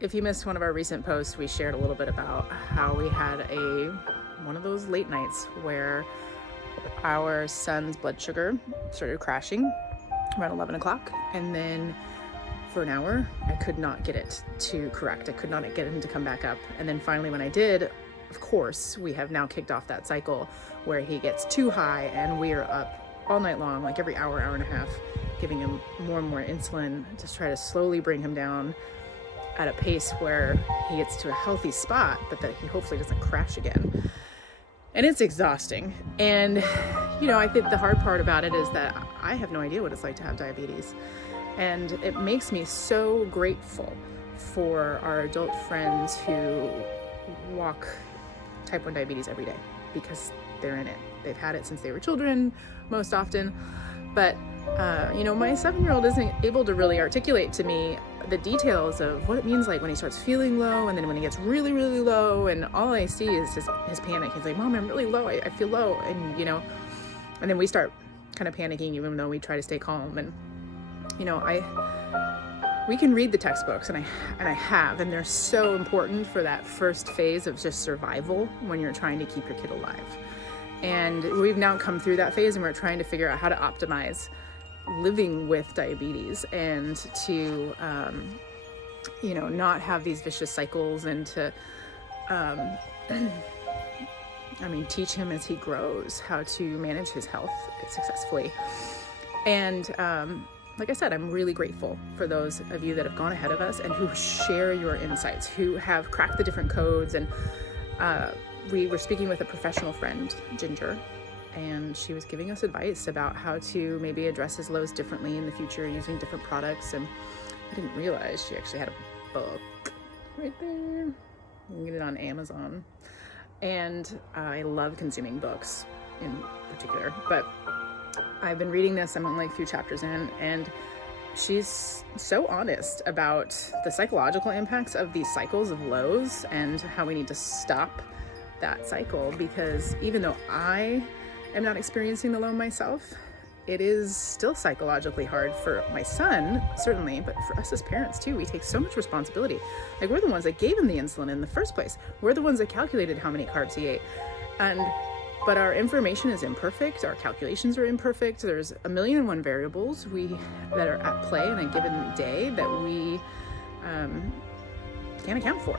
if you missed one of our recent posts, we shared a little bit about how we had one of those late nights where our son's blood sugar started crashing around 11 o'clock. And then for an hour, I could not get it to correct. I could not get him to come back up. And then finally when I did, of course, we have now kicked off that cycle where he gets too high and we are up all night long, like every hour, hour and a half, giving him more and more insulin to try to slowly bring him down at a pace where he gets to a healthy spot, but that he hopefully doesn't crash again. And it's exhausting. And, you know, I think the hard part about it is that I have no idea what it's like to have diabetes. And it makes me so grateful for our adult friends who walk type 1 diabetes every day, because they're in it. They've had it since they were children, most often. But, you know, my 7-year-old isn't able to really articulate to me the details of what it means like when he starts feeling low, and then when he gets really, really low, and all I see is his panic. He's like, Mom, I'm really low. I feel low. And, you know, and then we start kind of panicking, even though we try to stay calm. And, you know, we can read the textbooks, and I have, and they're so important for that first phase of just survival when you're trying to keep your kid alive. And we've now come through that phase, and we're trying to figure out how to optimize living with diabetes and to, you know, not have these vicious cycles, and to, I mean, teach him as he grows how to manage his health successfully. And, like I said, I'm really grateful for those of you that have gone ahead of us and who share your insights, who have cracked the different codes. And we were speaking with a professional friend, Ginger, and she was giving us advice about how to maybe address his lows differently in the future using different products. And I didn't realize she actually had a book right there. You can get it on Amazon. And I love consuming books in particular, but I've been reading this. I'm only a few chapters in, and she's so honest about the psychological impacts of these cycles of lows and how we need to stop that cycle. Because even though I am not experiencing the low myself, it is still psychologically hard for my son, certainly, but for us as parents too. We take so much responsibility. Like, we're the ones that gave him the insulin in the first place. We're the ones that calculated how many carbs he ate. But our information is imperfect. Our calculations are imperfect. There's 1,000,001 variables that are at play in a given day that we can't account for.